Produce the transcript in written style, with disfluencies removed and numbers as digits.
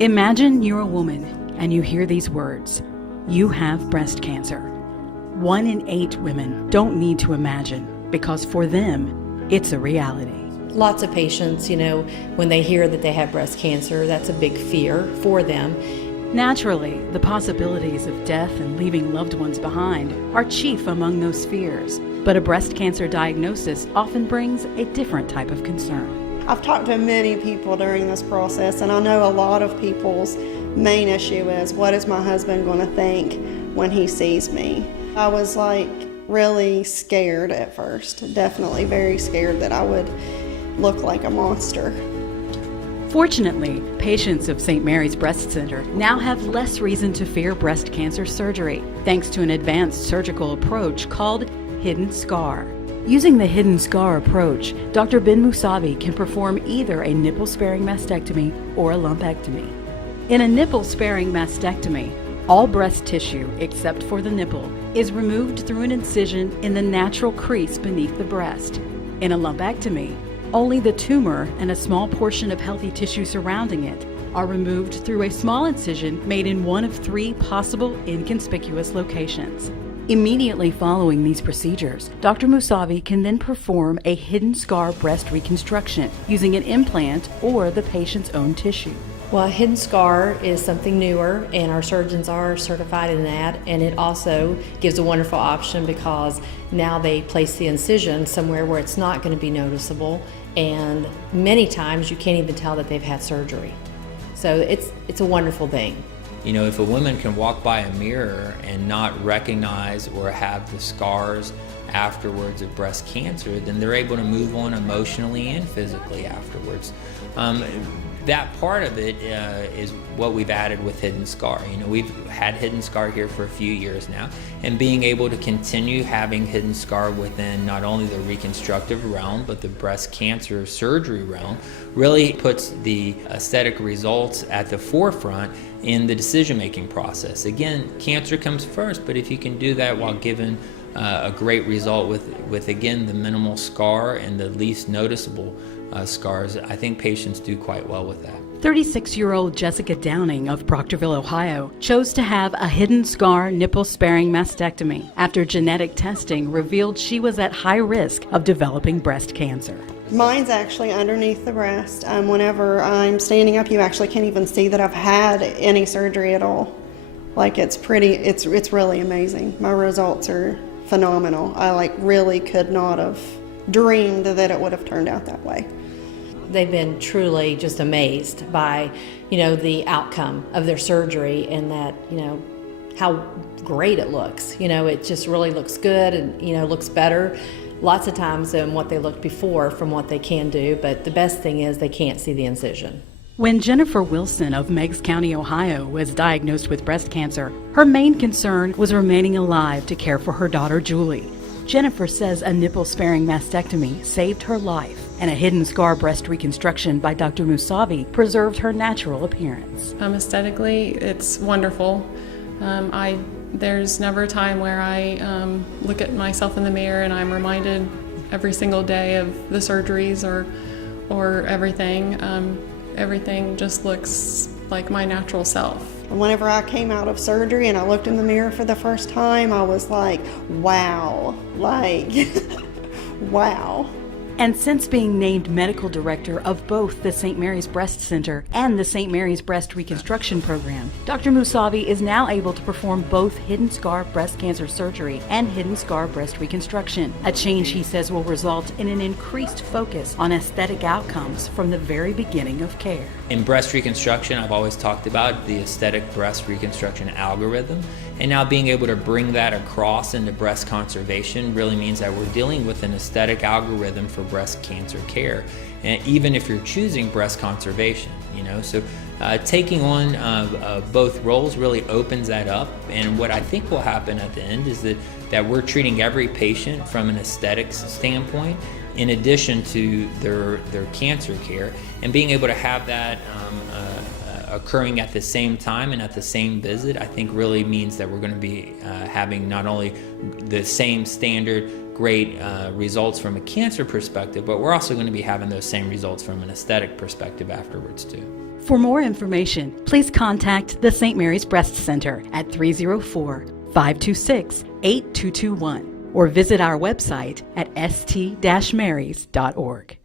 Imagine you're a woman and you hear these words: you have breast cancer. 1 in 8 women don't need to imagine, because for them, it's a reality. Lots of patients, when they hear that they have breast cancer, that's a big fear for them. Naturally, the possibilities of death and leaving loved ones behind are chief among those fears. But a breast cancer diagnosis often brings a different type of concern. I've talked to many people during this process, and I know a lot of people's main issue is, what is my husband going to think when he sees me? I was really scared at first, definitely very scared that I would look like a monster. Fortunately, patients of St. Mary's Breast Center now have less reason to fear breast cancer surgery, thanks to an advanced surgical approach called hidden scar. Using the hidden scar approach, Dr. Mousavi can perform either a nipple-sparing mastectomy or a lumpectomy. In a nipple-sparing mastectomy, all breast tissue, except for the nipple, is removed through an incision in the natural crease beneath the breast. In a lumpectomy, only the tumor and a small portion of healthy tissue surrounding it are removed through a small incision made in one of 3 possible inconspicuous locations. Immediately following these procedures, Dr. Mousavi can then perform a hidden scar breast reconstruction using an implant or the patient's own tissue. Well, a hidden scar is something newer, and our surgeons are certified in that, and it also gives a wonderful option because now they place the incision somewhere where it's not going to be noticeable, and many times you can't even tell that they've had surgery. So it's a wonderful thing. If a woman can walk by a mirror and not recognize or have the scars afterwards of breast cancer, then they're able to move on emotionally and physically afterwards. That part of it is what we've added with hidden scar. We've had hidden scar here for a few years now, and being able to continue having hidden scar within not only the reconstructive realm, but the breast cancer surgery realm really puts the aesthetic results at the forefront in the decision-making process. Again, cancer comes first, but if you can do that while giving a great result with again, the minimal scar and the least noticeable scars, I think patients do quite well with that. 36-year-old Jessica Downing of Proctorville, Ohio, chose to have a hidden scar nipple-sparing mastectomy after genetic testing revealed she was at high risk of developing breast cancer. Mine's actually underneath the breast. Whenever I'm standing up, you actually can't even see that I've had any surgery at all. It's really amazing. My results are phenomenal. I really could not have dreamed that it would have turned out that way. They've been truly just amazed by, the outcome of their surgery, and that, how great it looks. It just really looks good and, looks better lots of times than what they looked before from what they can do. But the best thing is they can't see the incision. When Jennifer Wilson of Meigs County, Ohio, was diagnosed with breast cancer, her main concern was remaining alive to care for her daughter, Julie. Jennifer says a nipple-sparing mastectomy saved her life, and a hidden scar breast reconstruction by Dr. Mousavi preserved her natural appearance. Aesthetically, it's wonderful. There's never a time where I look at myself in the mirror and I'm reminded every single day of the surgeries or everything. Everything just looks like my natural self. Whenever I came out of surgery and I looked in the mirror for the first time, I was like, wow, wow. And since being named medical director of both the St. Mary's Breast Center and the St. Mary's Breast Reconstruction Program, Dr. Mousavi is now able to perform both hidden scar breast cancer surgery and hidden scar breast reconstruction, a change he says will result in an increased focus on aesthetic outcomes from the very beginning of care. In breast reconstruction, I've always talked about the aesthetic breast reconstruction algorithm, and now being able to bring that across into breast conservation really means that we're dealing with an aesthetic algorithm for breast cancer care, and even if you're choosing breast conservation, so taking on both roles really opens that up. And what I think will happen at the end is that we're treating every patient from an aesthetics standpoint in addition to their cancer care, and being able to have that occurring at the same time and at the same visit, I think really means that we're going to be having not only the same standard great results from a cancer perspective, but we're also going to be having those same results from an aesthetic perspective afterwards too. For more information, please contact the St. Mary's Breast Center at 304-526-8221 or visit our website at st-marys.org.